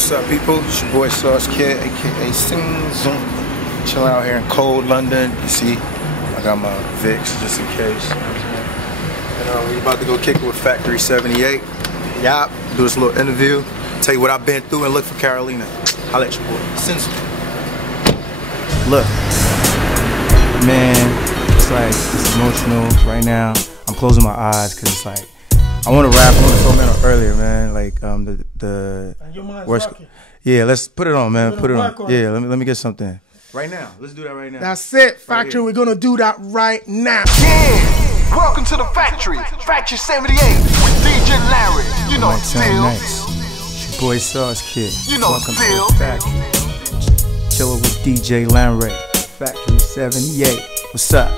What's up, people? It's your boy Sauce Kid, aka Sing Zoom. Chilling out here in cold London. You see, I got my Vicks just in case. And we're about to go kick it with Factory78. Yup, do this little interview. Tell you what I've been through and look for Carolina. Holla at your boy. Sing Zoom. Look, man, it's emotional right now. I'm closing my eyes because it's like, I want to rap. I want to talk about it earlier, man. Like the worst. Yeah, let's put it on, man. Put it on. Yeah, let me get something. Right now. Let's do that right now. That's it, Factory. We're gonna do that right now. Yeah. Welcome to the Factory. Factory78 with DJ Lanre. You know still. Nice. It's your boy Sauce Kid. You know welcome still. to the Factory. Chilling with DJ Lanre. Factory78. What's up?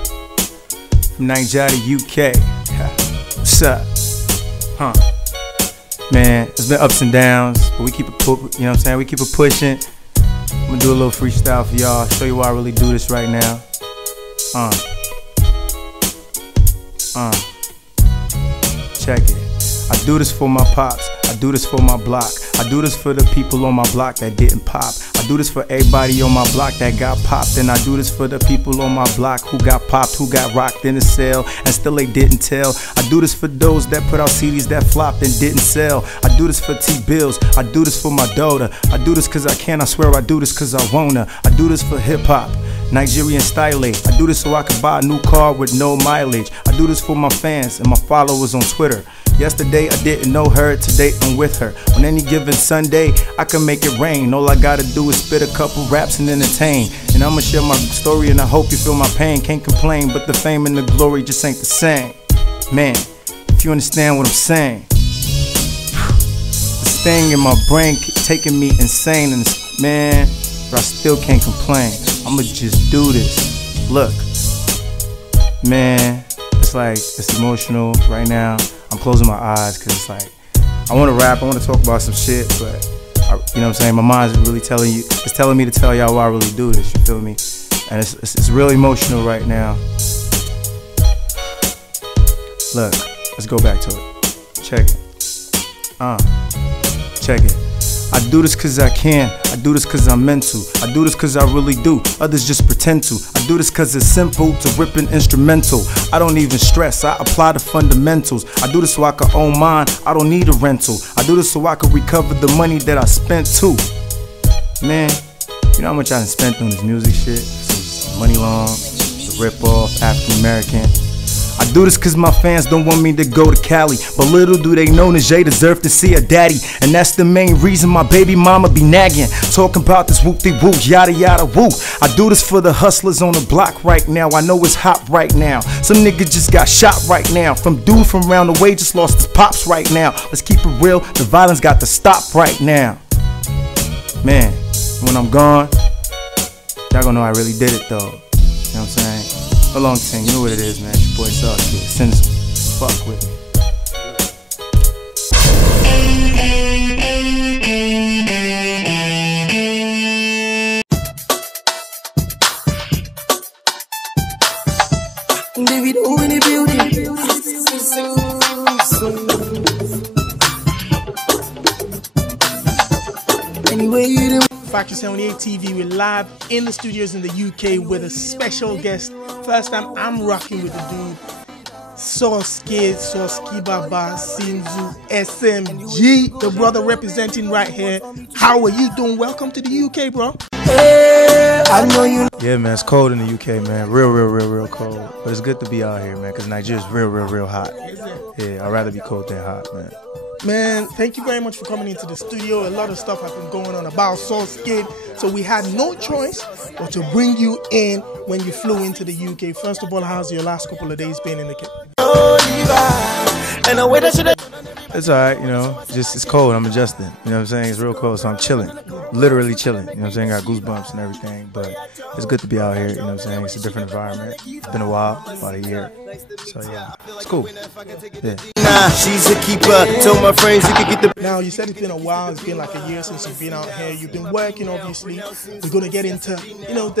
From Nigeria, UK. What's up? Man, it's been ups and downs, but we keep it, you know what I'm saying? We keep it pushing. I'm gonna do a little freestyle for y'all, show you why I really do this right now. Check it. I do this for my pops, I do this for my block, I do this for the people on my block that didn't pop. I do this for everybody on my block that got popped, and I do this for the people on my block who got popped, who got rocked in the cell, and still they didn't tell. I do this for those that put out CDs that flopped and didn't sell. I do this for T-bills, I do this for my daughter. I do this cause I can, I swear I do this cause I wanna. I do this for hip-hop, Nigerian style. I do this so I can buy a new car with no mileage. I do this for my fans and my followers on Twitter. Yesterday I didn't know her, today I'm with her. On any given Sunday, I can make it rain. All I gotta do is spit a couple raps and entertain. And I'ma share my story and I hope you feel my pain. Can't complain, but the fame and the glory just ain't the same. Man, if you understand what I'm saying. This thing in my brain taking me insane, and man, but I still can't complain. I'ma just do this. Look, man, it's emotional right now. I'm closing my eyes because it's like, I want to rap, I want to talk about some shit, but you know what I'm saying, my mind's really telling me to tell y'all why I really do this, you feel me? And it's really emotional right now. Look, let's go back to it. Check it. Check it. I do this cause I can, I do this cause I'm meant to, I do this cause I really do, others just pretend to. I do this cause it's simple to rip an instrumental. I don't even stress, I apply the fundamentals. I do this so I can own mine, I don't need a rental. I do this so I can recover the money that I spent too. Man, you know how much I done spent on this music shit? This Money Long, the rip-off, African American. I do this cause my fans don't want me to go to Cali, but little do they know Najee deserve to see a daddy. And that's the main reason my baby mama be nagging, talking about this whoop-de-woo, yada yada woo. I do this for the hustlers on the block right now. I know it's hot right now. Some nigga just got shot right now. From dude from round the way just lost his pops right now. Let's keep it real, the violence got to stop right now. Man, when I'm gone, y'all gonna know I really did it though. You know what I'm saying? A long thing, you know what it is, man. It's your boy Sauce Kid. Send some fuck with me. Factory78 TV, we're live in the studios in the UK with a special guest. First time I'm rocking with the dude, Sauce Kid, Sauce Kibaba, Sinzu, SMG, the brother representing right here. How are you doing? Welcome to the UK, bro. Hey, I know you. Yeah, man, it's cold in the UK, man. Real cold. But it's good to be out here, man, because Nigeria's real hot. Yeah, I'd rather be cold than hot, man. Man, thank you very much for coming into the studio. A lot of stuff has been going on about Sauce Kid, so we had no choice but to bring you in when you flew into the UK. First of all, how's your last couple of days been in the kit? It's alright, you know, just it's cold, I'm adjusting. You know what I'm saying? It's real cold, so I'm chilling. Literally chilling. You know what I'm saying? Got goosebumps and everything, but it's good to be out here, you know what I'm saying? It's a different environment. It's been a while, about a year. So yeah, it's cool. Yeah. Nah, she's a keeper. Tell my friends you can get the. Now you said it's been a while. It's been like a year since you've been out here. You've been working, obviously. We're gonna get into, you know,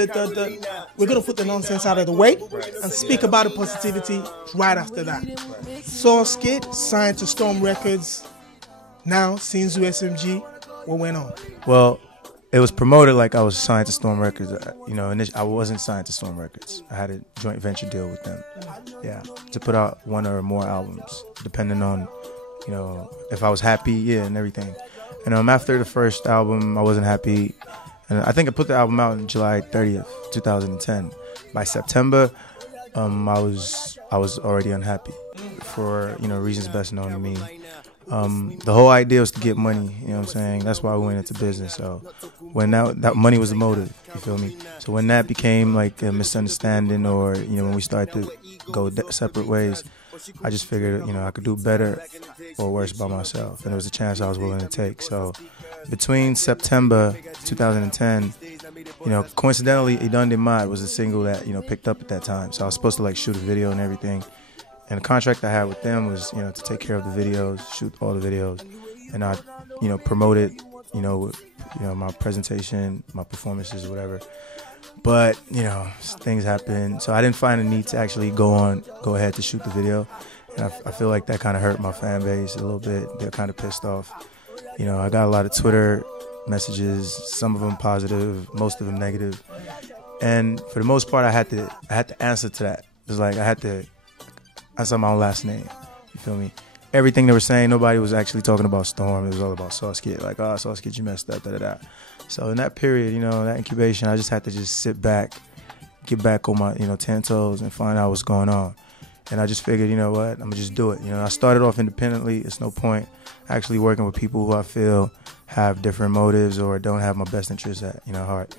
we're gonna put the nonsense out of the way and speak about the positivity right after that. Sauce Kid signed to Storm Records. Now Sinzu SMG. What went on? Well, it was promoted like I was signed to Storm Records. You know, I wasn't signed to Storm Records. I had a joint venture deal with them. Yeah, to put out one or more albums, depending on, you know, if I was happy, yeah, and everything. And after the first album, I wasn't happy, and I think I put the album out on July 30th, 2010. By September, I was already unhappy for, you know, reasons best known to me. The whole idea was to get money, you know what I'm saying? That's why we went into business. So when that money was the motive, you feel me? So when that became like a misunderstanding, or, you know, when we started to go separate ways, I just figured, you know, I could do better or worse by myself, and there was a chance I was willing to take. So between September 2010, you know, coincidentally, Idande Mad was a single that, you know, picked up at that time. So I was supposed to like shoot a video and everything. And the contract I had with them was, you know, to take care of the videos, shoot all the videos, and I, you know, promote it, you know, with, you know, my presentation, my performances, whatever. But, you know, things happen, so I didn't find a need to actually go ahead to shoot the video. And I feel like that kind of hurt my fan base a little bit. They're kind of pissed off. You know, I got a lot of Twitter messages, some of them positive, most of them negative. And for the most part, I had to answer to that. It was like I had to answer my own last name. You feel me? Everything they were saying, nobody was actually talking about Storm. It was all about Sauce Kid. Like, oh, Sauce Kid, you messed up, da-da-da. So in that period, you know, that incubation, I just had to just sit back, get back on my, you know, 10 toes and find out what's going on. And I just figured, you know what, I'm going to just do it. You know, I started off independently. It's no point actually working with people who I feel have different motives or don't have my best interests at, you know, heart.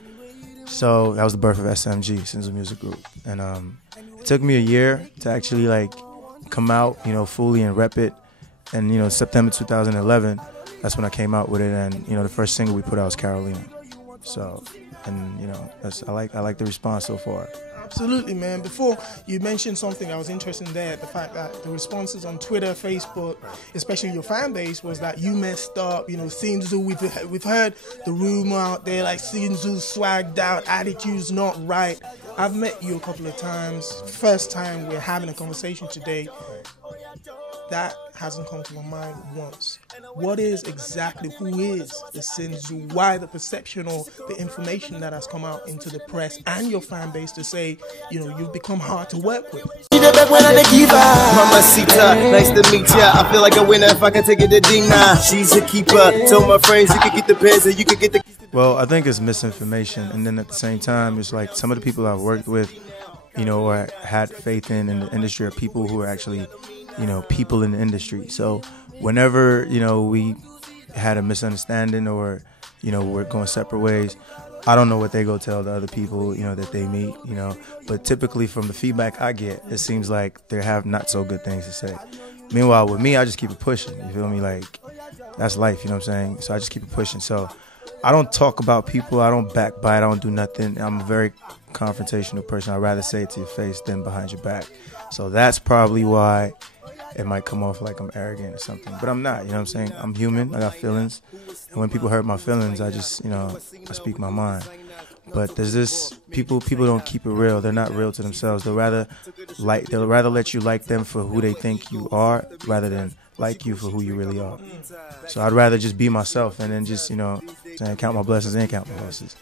So that was the birth of SMG, Sinzu Music Group. And it took me a year to actually like come out, you know, fully and rep it. And, you know, September 2011, that's when I came out with it. And, you know, the first single we put out was Carolina. So, and, you know, I like the response so far. Absolutely, man. Before you mentioned something I was interested in there, the fact that the responses on Twitter, Facebook, especially your fan base, was that you messed up. You know, Sinzu, we've heard the rumor out there like Sinzu swagged out, attitude's not right. I've met you a couple of times. First time we're having a conversation today. That hasn't come to my mind once. What is exactly, who is the Sinzu? Why the perception or the information that has come out into the press and your fan base to say, you know, you've become hard to work with? Mamacita, nice to meet ya. I feel like a winner if I can take it to Dina. She's a keeper. Told my friends you could get the pens and you could get the... Well, I think it's misinformation, and then at the same time, it's like some of the people I've worked with, you know, or had faith in the industry are people who are actually, you know, people in the industry. So whenever, you know, we had a misunderstanding or, you know, we're going separate ways, I don't know what they go tell the other people, you know, that they meet, you know. But typically from the feedback I get, it seems like they have not so good things to say. Meanwhile, with me, I just keep it pushing, you feel me? Like, that's life, you know what I'm saying? So I just keep it pushing. So I don't talk about people. I don't backbite. I don't do nothing. I'm a very confrontational person. I'd rather say it to your face than behind your back. So that's probably why it might come off like I'm arrogant or something. But I'm not, you know what I'm saying? I'm human. I got feelings. And when people hurt my feelings, I just, you know, I speak my mind. But there's this, people don't keep it real. They're not real to themselves. They'll rather let you like them for who they think you are rather than like you for who you really are. So I'd rather just be myself and then just, you know, count my blessings and count my losses.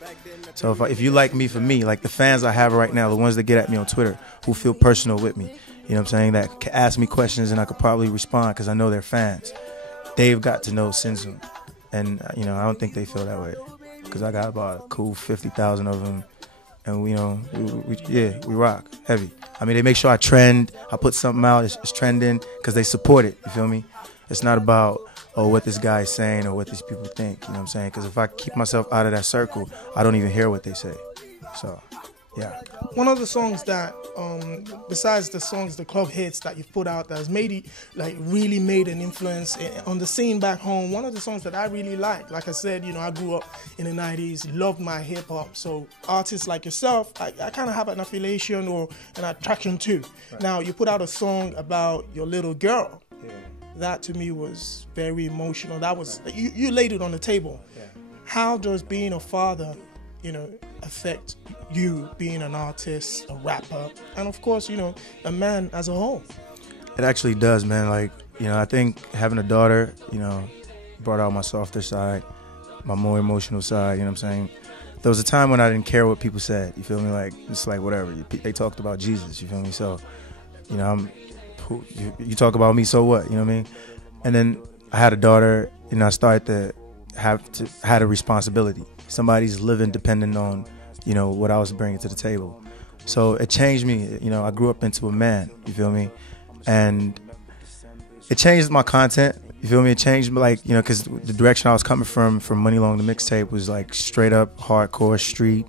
So if you like me for me, like the fans I have right now, the ones that get at me on Twitter, who feel personal with me, you know what I'm saying, that can ask me questions and I could probably respond because I know they're fans. They've got to know Sinzu. And, you know, I don't think they feel that way because I got about a cool 50,000 of them. And, you know, we rock heavy. I mean, they make sure I trend. I put something out, it's trending because they support it, you feel me? It's not about, oh, what this guy is saying or what these people think, you know what I'm saying? Because if I keep myself out of that circle, I don't even hear what they say. So, yeah. One of the songs that, besides the songs, the club hits that you've put out that has made it, like, really made an influence on the scene back home, one of the songs that I really like I said, you know, I grew up in the 90s, loved my hip hop, so artists like yourself, I kind of have an affiliation or an attraction to. Right. Now, you put out a song about your little girl. Yeah. That to me was very emotional. That was, you laid it on the table. Yeah. How does being a father, you know, affect you being an artist, a rapper, and of course, you know, a man as a whole? It actually does, man. Like, you know, I think having a daughter, you know, brought out my softer side. my more emotional side, you know what I'm saying? There was a time when I didn't care what people said, you feel me? Like, it's like, whatever. They talked about Jesus, you feel me? So, you know, you talk about me, so what, you know what I mean? And then I had a daughter, I started to had a responsibility. Somebody's living depending on, what I was bringing to the table. So it changed me, I grew up into a man, you feel me? And it changed my content, you feel me? It changed, like, because the direction I was coming from Money Long the mixtape was like straight up hardcore street,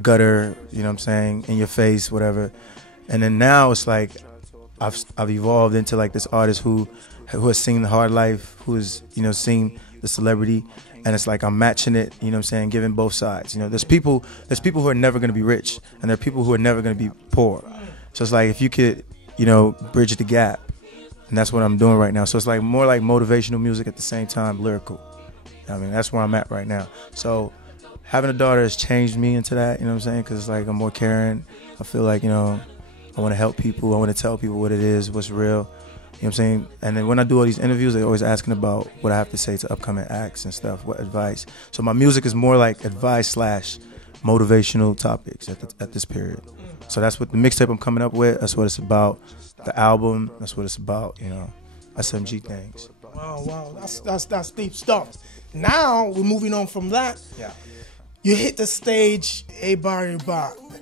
gutter, you know what I'm saying, in your face, whatever. And then now it's like I've evolved into like this artist who has seen the hard life, who has, seen the celebrity, and it's like I'm matching it, you know what I'm saying, giving both sides. There's people who are never going to be rich, and there are people who are never going to be poor. So it's like if you could, bridge the gap, and that's what I'm doing right now. So it's like more like motivational music at the same time lyrical. I mean, that's where I'm at right now. So having a daughter has changed me into that, you know what I'm saying, because it's like I'm more caring. I feel like, I want to help people. I want to tell people what it is, what's real. You know what I'm saying? And then when I do all these interviews, they're always asking about what I have to say to upcoming acts and stuff, what advice. So my music is more like advice / motivational topics at this period. So that's what the mixtape I'm coming up with. That's what it's about. The album, that's what it's about, SMG things. Wow, that's deep stuff. Now we're moving on from that. Yeah. You hit the stage, a bar.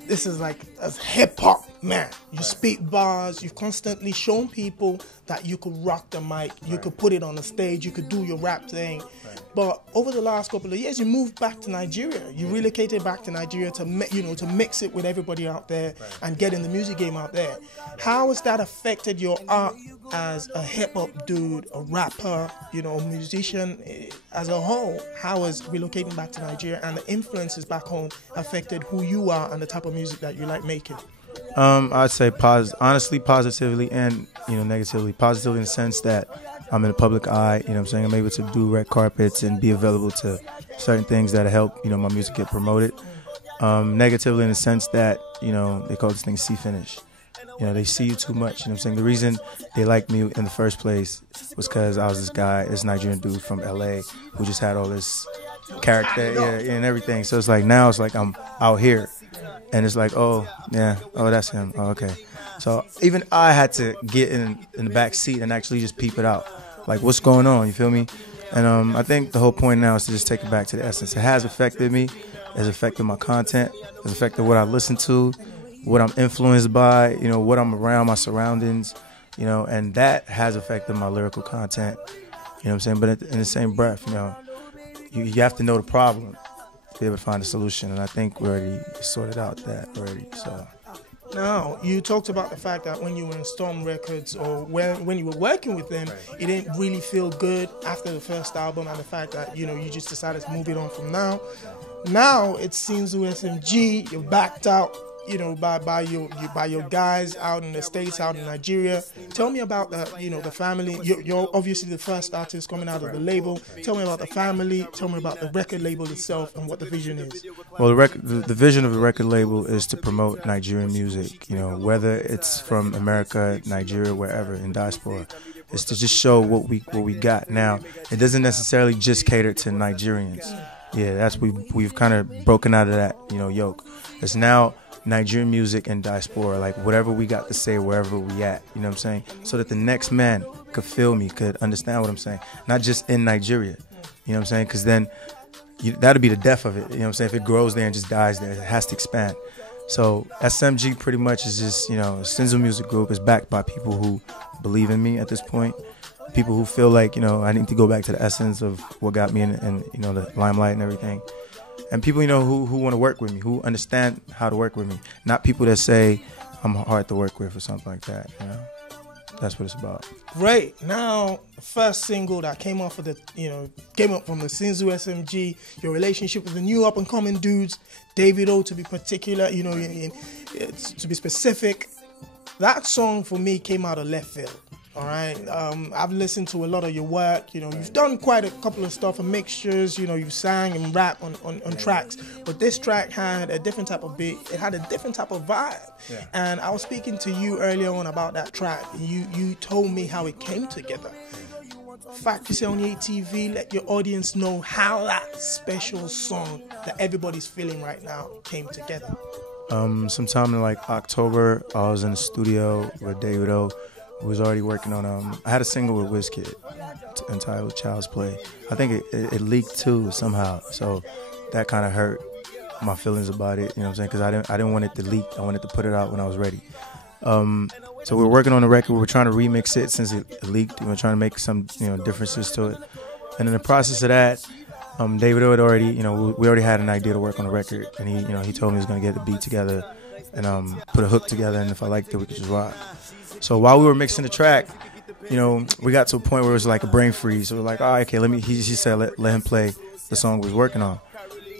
This is like a hip hop man. You spit bars. You've constantly shown people that you could rock the mic. You could put it on the stage. You could do your rap thing. But over the last couple of years, you moved back to Nigeria. You relocated back to Nigeria to mix it with everybody out there and getting the music game out there. How has that affected your art as a hip hop dude, a rapper, a musician as a whole? How has relocating back to Nigeria and the influences back home affected who you are and the type of music that you like making? I'd say honestly, positively and negatively. Positively in the sense that I'm in the public eye, you know what I'm saying? I'm able to do red carpets and be available to certain things that help, my music get promoted. Negatively in the sense that, they call this thing see-finish. They see you too much, you know what I'm saying? The reason they liked me in the first place was because I was this Nigerian dude from LA who just had all this character and everything. So it's like now it's like I'm out here. And it's like, oh, that's him. Oh, okay. So even I had to get in the back seat and actually just peep it out. Like, what's going on? You feel me? And I think the whole point now is to just take it back to the essence. It has affected me. It has affected my content. It has affected what I listen to, what I'm influenced by, what I'm around, my surroundings, and that has affected my lyrical content. You know what I'm saying? But in the same breath, you have to know the problem to be able to find a solution, and I think we already sorted out that already. So now, you talked about the fact that when you were in Storm Records or when you were working with them, it didn't really feel good after the first album, and the fact that you just decided to move it on from now. Now it seems with SMG, you're backed out, by your guys out in the States, out in Nigeria. Tell me about the family. You're obviously the first artist coming out of the label. Tell me about the family. Tell me about the record label itself and what the vision is. Well, the vision of the record label is to promote Nigerian music. Whether it's from America, Nigeria, wherever in diaspora. It's to just show what we got. Now, it doesn't necessarily just cater to Nigerians. Yeah, we've kind of broken out of that yoke. It's now Nigerian music and diaspora, like whatever we got to say wherever we at, you know what I'm saying? So that the next man could feel me, could understand what I'm saying. Not just in Nigeria, you know what I'm saying? Because then that'll be the death of it, you know what I'm saying? If it grows there and just dies there, it has to expand. So SMG pretty much is just, a Sinzo music group. Is backed by people who believe in me at this point. People who feel like, I need to go back to the essence of what got me in the limelight and everything. And people, who want to work with me, who understand how to work with me. Not people that say I'm hard to work with or something like that, That's what it's about. Great. Now, the first single that came off of came up from the Sinzo SMG, your relationship with the new up-and-coming dudes, David O to be particular, to be specific. That song for me came out of left field. All right, I've listened to a lot of your work. You've done quite a couple of stuff and mixtures. You've sang and rap on tracks, but this track had a different type of beat. It had a different type of vibe. Yeah. And I was speaking to you earlier on about that track. You told me how it came together. Factory78 TV, let your audience know how that special song that everybody's feeling right now came together. Sometime in like October, I was in the studio with David O, who was already working on, I had a single with Wizkid entitled Child's Play. I think it leaked too somehow, so that kind of hurt my feelings about it, you know what I'm saying, because I didn't want it to leak. I wanted to put it out when I was ready. So we were working on the record. We were trying to remix it since it leaked. We were trying to make some, differences to it. And in the process of that, David had already, we already had an idea to work on the record, and he told me he was gonna get the beat together and put a hook together, and if I liked it, we could just rock. So while we were mixing the track, we got to a point where it was like a brain freeze. So we're like, all right, okay, he said let him play the song we was working on.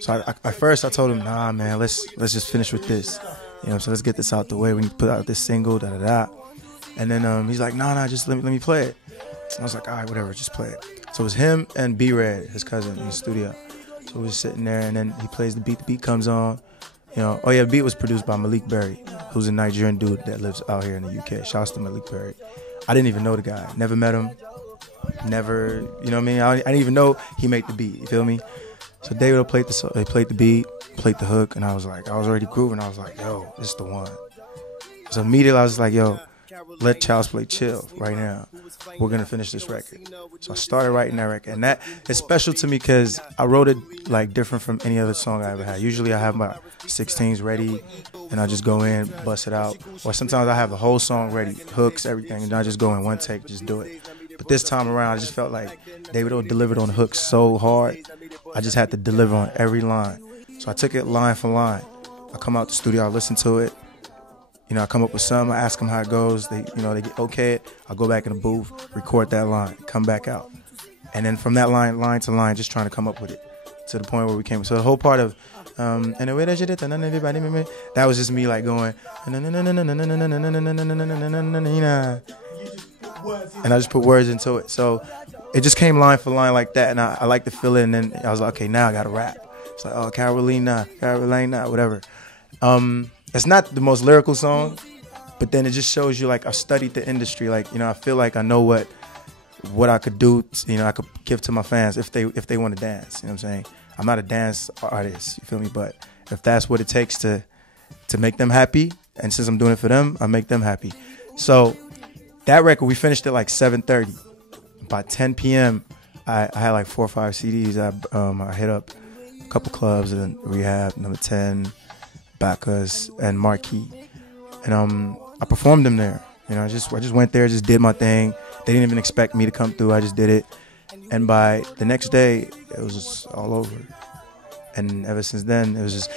So at first I told him, nah, man, let's just finish with this. So let's get this out the way. We need to put out this single, da-da-da. And then he's like, nah, just let me play it. I was like, all right, whatever, just play it. So it was him and B-Red, his cousin, in the studio. So we were sitting there, and then he plays the beat. The beat comes on. Oh yeah, the beat was produced by Malik Berry, who's a Nigerian dude that lives out here in the UK. Shouts to Malik Berry. I didn't even know the guy. Never met him. Never, you know what I mean? I didn't even know he made the beat, you feel me? So David played the beat, played the hook, and I was already grooving. I was like, yo, this is the one. So immediately I was like, yo, let Child's Play chill right now. We're gonna finish this record. So I started writing that record, and that is special to me because I wrote it like different from any other song I ever had. Usually I have my 16s ready, and I just go in, bust it out. Or sometimes I have the whole song ready, hooks, everything, and I just go in one take, just do it. But this time around, I just felt like David O delivered on the hook so hard. I just had to deliver on every line. So I took it line for line. I come out the studio, I listen to it. I come up with something, I ask them how it goes. They get okay it. I go back in the booth, record that line, come back out. And then from that line to line, just trying to come up with it to the point where we came. So the whole part of, and the way that you did, that was just me like going, and I just put words into it. So it just came line for line like that, and I like to feel it, and then I was like, okay, now I gotta rap. It's like, oh, Carolina, whatever. It's not the most lyrical song, but then it just shows you like I've studied the industry. Like, I feel like I know what I could do, I could give to my fans if they want to dance, you know what I'm saying? I'm not a dance artist, you feel me? But if that's what it takes to make them happy, and since I'm doing it for them, I make them happy. So that record, we finished at like 7:30. By 10 p.m., I had like 4 or 5 CDs. I hit up a couple clubs and Rehab, Number 10, Bacchus, and Marquee, and I performed them there. I just went there, just did my thing. They didn't even expect me to come through. I just did it, and by the next day, it was just all over. And ever since then, it was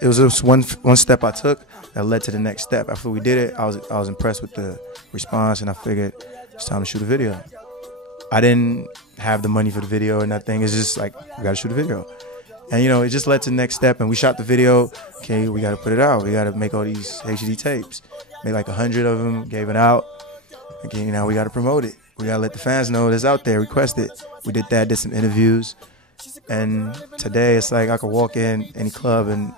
just one step I took that led to the next step. After we did it, I was impressed with the response, and I figured it's time to shoot a video. I didn't have the money for the video or nothing. It's just like, we gotta shoot a video. And it just led to the next step, and we shot the video. Okay, we gotta put it out. We gotta make all these HD tapes. Made like 100 of them, gave it out. Okay, now we gotta promote it. We gotta let the fans know it's out there, request it. We did that, did some interviews. And today it's like I could walk in any club and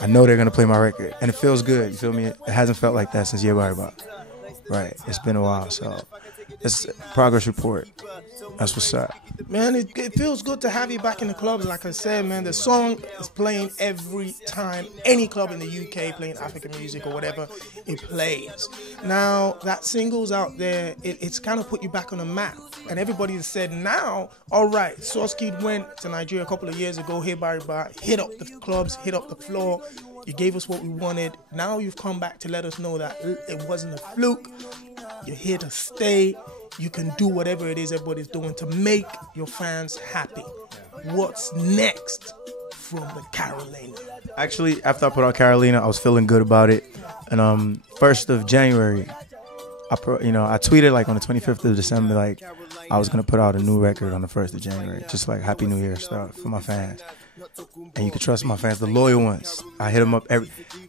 I know they're gonna play my record. And it feels good, you feel me? It hasn't felt like that since Year by Year. Right, it's been a while, so it's a progress report. That's what's up. Man, it feels good to have you back in the clubs. Like I said, man, the song is playing every time. Any club in the UK playing African music or whatever, it plays. Now, that single's out there, it's kind of put you back on the map. And everybody has said now, all right, Sauce Kid went to Nigeria a couple of years ago, hit up the clubs, hit up the floor. You gave us what we wanted. Now you've come back to let us know that it wasn't a fluke. You're here to stay. You can do whatever it is everybody's doing to make your fans happy. What's next from the Carolina? Actually, after I put out Carolina, I was feeling good about it. And 1st of January, I tweeted like on the 25th of December, like I was gonna put out a new record on the 1st of January, just like Happy New Year stuff for my fans. And you can trust my fans, the loyal ones. I hit them up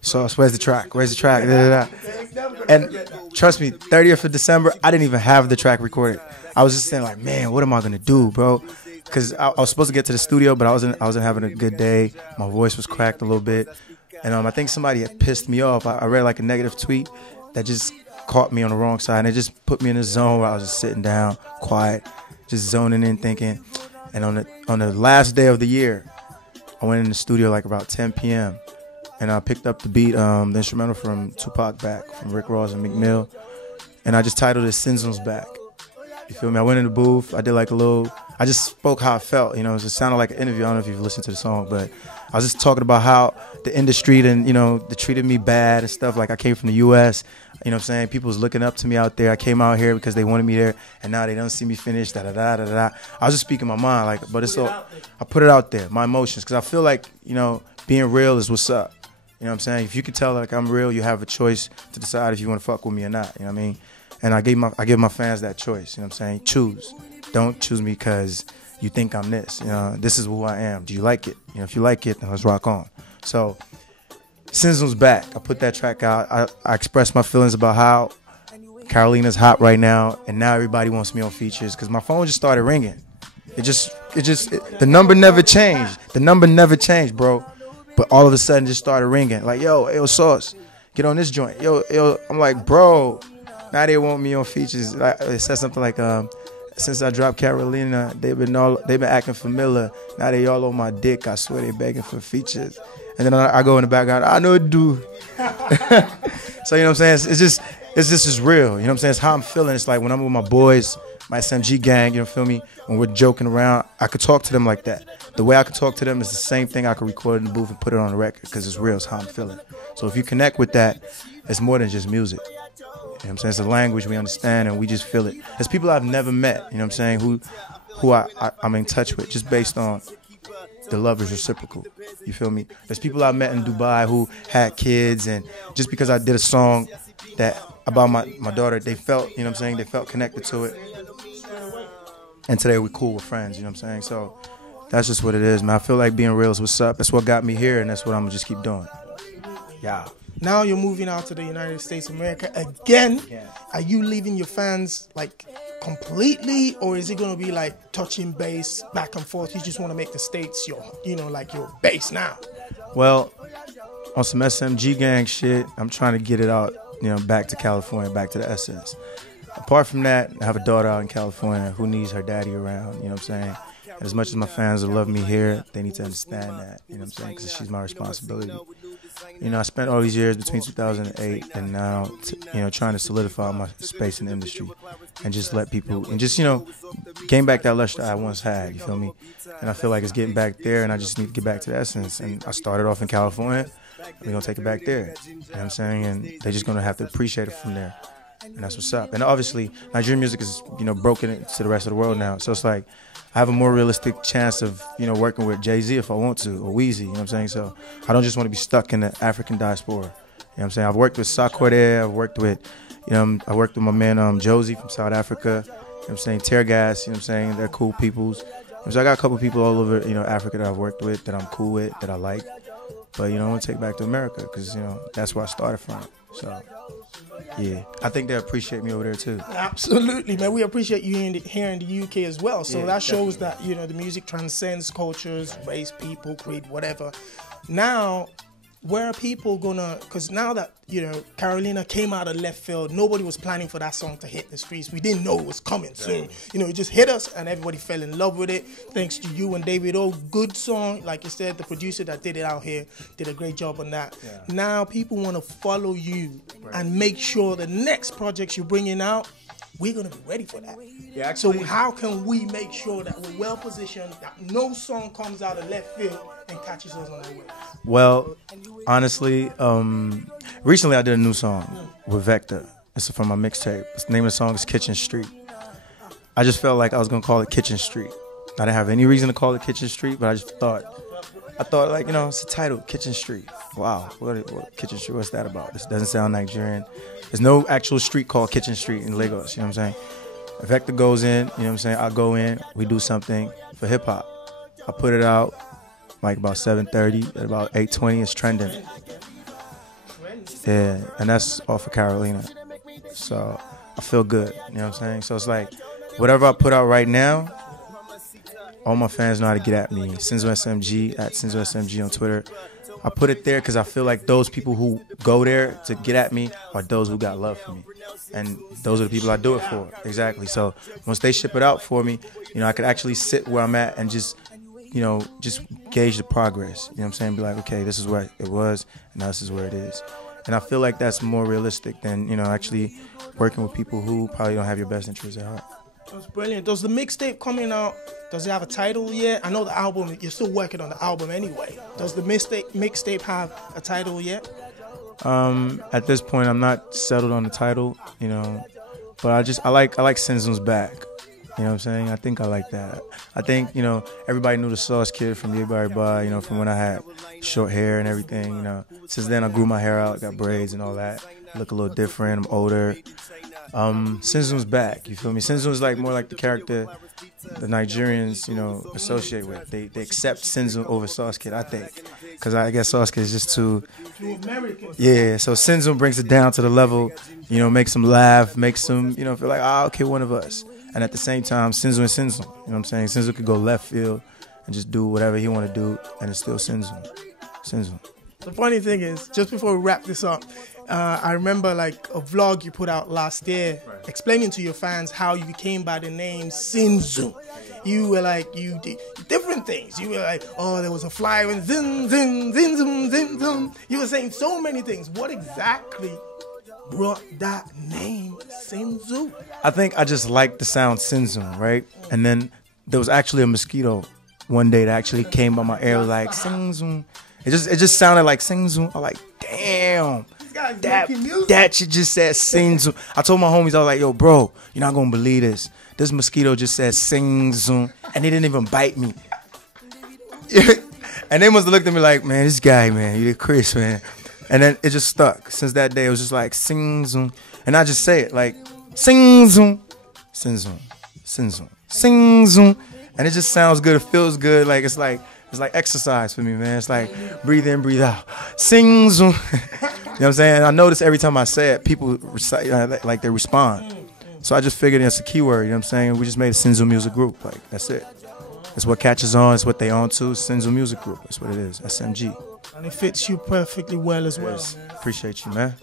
so where's the track? Where's the track? Da, da, da. And trust me, 30th of December, I didn't even have the track recorded. I was just saying like, man, what am I gonna do, bro? Because I was supposed to get to the studio, but I wasn't having a good day. My voice was cracked a little bit. And I think somebody had pissed me off. I read like a negative tweet that just caught me on the wrong side, and it just put me in a zone where I was just sitting down, quiet. just zoning in, thinking. And on the last day of the year, I went in the studio like about 10 p.m. and I picked up the beat, the instrumental from Tupac Back, from Rick Ross and Meek Mill, and I just titled it Sinzon's Back. You feel me? I went in the booth, I did like a little, I just spoke how I felt, you know, it sounded like an interview. I don't know if you've listened to the song, but I was just talking about how the industry and, you know, they treated me bad and stuff. Like I came from the U.S., you know what I'm saying? People was looking up to me out there. I came out here because they wanted me there, and now they don't see me finish, da-da-da-da-da. I was just speaking my mind, like, but it's all, I put it out there, my emotions, because I feel like, you know, being real is what's up. You know what I'm saying? If you can tell like I'm real, you have a choice to decide if you want to fuck with me or not, you know what I mean? And I give my fans that choice, you know what I'm saying? Choose. Don't choose me because you think I'm this, you know, this is who I am. Do you like it? You know, if you like it, then let's rock on. So, Sinzon's Back. I put that track out. I expressed my feelings about how Carolina's hot right now, and now everybody wants me on features because my phone just started ringing. The number never changed. The number never changed, bro. But all of a sudden, it just started ringing. Like, yo, Sauce, get on this joint. Yo. I'm like, bro, now they want me on features. It said something like, since I dropped Carolina, they've been acting familiar. Now they all on my dick. I swear they begging for features. And then I go in the background. I know it do. So you know what I'm saying? It's just as real. You know what I'm saying? It's how I'm feeling. It's like when I'm with my boys, my SMG gang. You know, feel me? When we're joking around, I could talk to them like that. The way I could talk to them is the same thing I could record in the booth and put it on the record because it's real. It's how I'm feeling. So if you connect with that, it's more than just music. You know what I'm saying? It's a language we understand and we just feel it. There's people I've never met, you know what I'm saying, who I'm in touch with just based on the love is reciprocal. You feel me? There's people I met in Dubai who had kids, and just because I did a song that about my daughter, they felt, you know what I'm saying, they felt connected to it. And today we're cool with friends, you know what I'm saying? So that's just what it is, man. I feel like being real is what's up. That's what got me here, and that's what I'm gonna just keep doing. Yeah. Now you're moving out to the United States of America again. Yeah. Are you leaving your fans like completely, or is it gonna be like touching base back and forth? You just want to make the States your, you know, like your base now. Well, on some SMG gang shit, I'm trying to get it out, you know, back to California, back to the essence. Apart from that, I have a daughter out in California who needs her daddy around, you know what I'm saying? And as much as my fans will love me here, they need to understand that, you know what I'm saying? Because she's my responsibility. You know, I spent all these years between 2008 and now, you know, trying to solidify my space in the industry and just let people, and just, you know, gain back that luster I once had, you feel me? And I feel like it's getting back there, and I just need to get back to the essence. And I started off in California, we're going to take it back there, you know what I'm saying? And they're just going to have to appreciate it from there. And that's what's up. And obviously, Nigerian music is, you know, broken into the rest of the world now. So it's like, I have a more realistic chance of, you know, working with Jay-Z if I want to, or Weezy, you know what I'm saying? So I don't just want to be stuck in the African diaspora. You know what I'm saying? I've worked with Sarkodie, I've worked with, you know, I worked with my man Josie from South Africa, you know what I'm saying? Tear Gas, you know what I'm saying? They're cool peoples. So I got a couple people all over, you know, Africa that I've worked with, that I'm cool with, that I like. But, you know, I want to take it back to America because, you know, that's where I started from. So, yeah, I think they appreciate me over there too. Absolutely, man. We appreciate you here in the UK as well. So yeah, that shows that, you know, the music transcends cultures, race, people, creed, whatever. Now, where are people gonna, because now that, you know, Carolina came out of left field, nobody was planning for that song to hit the streets. We didn't know it was coming soon. You know, it just hit us and everybody fell in love with it. Thanks to you and David O. Good song. Like you said, the producer that did it out here did a great job on that. Yeah. Now people want to follow you and make sure the next projects you're bringing out, we're going to be ready for that. Yeah, actually, so how can we make sure that we're well positioned, that no song comes out of left field and catches us on our way? Well, honestly, recently I did a new song with Vector. It's from my mixtape. The name of the song is Kitchen Street. I just felt like I was going to call it Kitchen Street. I didn't have any reason to call it Kitchen Street, but I thought like, you know, it's a title, Kitchen Street. Wow, what Kitchen Street, what's that about? This doesn't sound Nigerian. There's no actual street called Kitchen Street in Lagos, you know what I'm saying? Vector goes in, you know what I'm saying? I go in, we do something for hip hop. I put it out like about 7:30, at about 8:20 it's trending. Yeah, and that's off of Carolina. So I feel good, you know what I'm saying? So it's like, whatever I put out right now, all my fans know how to get at me. Sinzo SMG, at Sinzo SMG on Twitter. I put it there because I feel like those people who go there to get at me are those who got love for me. And those are the people I do it for. Exactly. So once they ship it out for me, you know, I could actually sit where I'm at and just, you know, just gauge the progress. You know what I'm saying? Be like, okay, this is where it was, and now this is where it is. And I feel like that's more realistic than, you know, actually working with people who probably don't have your best interests at heart. That's brilliant. Does the mixtape coming out, does it have a title yet? I know the album, you're still working on the album anyway. Does the mixtape have a title yet? At this point, I'm not settled on the title, you know, but I like Sinzum's Back. You know what I'm saying? I think I like that. I think, you know, everybody knew the Sauce Kid from Ye Bari Ba, you know, from when I had short hair and everything, you know. Since then, I grew my hair out, got braids and all that. Look a little different, I'm older. Sinzum's Back, you feel me? Sinzum's like more like the character the Nigerians, you know, associate with. They accept Sinzum over Sauce Kid, I think. Because I guess Sauce Kid is just too American. Yeah, so Sinzum brings it down to the level, you know, makes them laugh, makes them, you know, feel like, ah, okay, one of us. And at the same time, Sinzum is Sinzum. You know what I'm saying? Sinzum could go left field and just do whatever he want to do, and it's still Sinzum. Sinzum. The funny thing is, just before we wrap this up, I remember like a vlog you put out last year, explaining to your fans how you came by the name Sinzum. You were like, you did different things. You were like, oh, there was a fly and zin, zin, zin, zin, zin, zin. You were saying so many things. What exactly brought that name Sinzum? I think I just liked the sound Sinzum, right? And then there was actually a mosquito one day that actually came by my ear, like Sinzum. It just sounded like Sinzum. I'm like, damn. That shit just said Sinzum. I told my homies, I was like, yo, bro, you're not gonna believe this. This mosquito just said Sinzum, and they didn't even bite me. And they must have looked at me like, man, this guy, man, you're Chris, man. And then it just stuck. Since that day, it was just like Sinzum. And I just say it like Sinzum, Sinzum, Sinzum, Sinzum. And it just sounds good. It feels good. Like it's like exercise for me, man. It's like breathe in, breathe out. Sinzum. You know what I'm saying? I notice every time I say it, people recite, like they respond. So I just figured it's a keyword, you know what I'm saying? We just made a Sinzum music group. Like, that's it. It's what catches on. It's what they on to. Sinzum music group. That's what it is. SMG. And it fits you perfectly well as well. Appreciate you, man.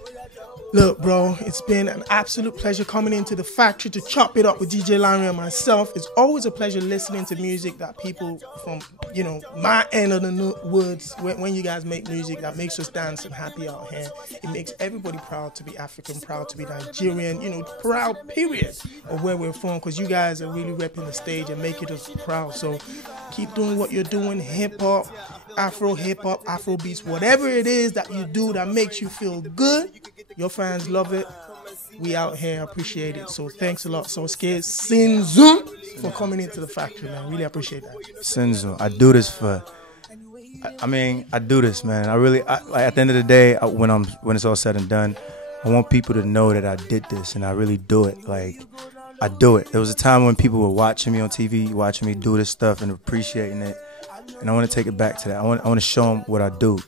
Look, bro, it's been an absolute pleasure coming into the factory to chop it up with DJ Lanre and myself. It's always a pleasure listening to music that people from, you know, my end of the woods, when you guys make music that makes us dance and happy out here. It makes everybody proud to be African, proud to be Nigerian, you know, proud, period, of where we're from, because you guys are really repping the stage and making us proud. So keep doing what you're doing, hip-hop, Afro Afro beats, whatever it is that you do that makes you feel good. Your fans love it. We out here appreciate it. So thanks a lot. So scared Sinzum for coming into the factory, man. Really appreciate that. Sinzum, I do this for. I do this, man. Like, at the end of the day, when it's all said and done, I want people to know that I did this and I really do it. Like, I do it. There was a time when people were watching me on TV, watching me do this stuff and appreciating it. And I want to take it back to that. I want to show them what I do.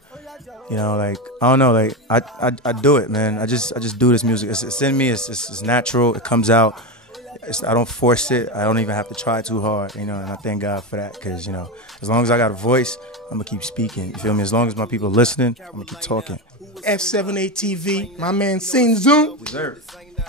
You know, like, I don't know, like, I do it, man. I just do this music. It's in me. It's natural. It comes out. I don't force it. I don't even have to try too hard, you know, and I thank God for that because, you know, as long as I got a voice, I'm going to keep speaking. You feel me? As long as my people are listening, I'm going to keep talking. F78 TV, my man Sinzum. Yes, sir.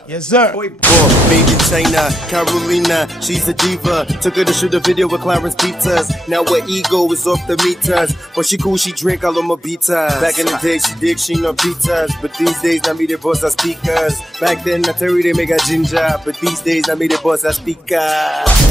Yes, sir. Made in China, Carolina, she's a diva. Took her to shoot a video with Clarence Pizzas. Now her ego is off the meters. But she cool, she drink all of my pizzas. Back in the day, she dig, she no pizzas. But these days, now me the boss are speakers. Back then, I tell you they make a ginger. But these days, now me the boss are speakers.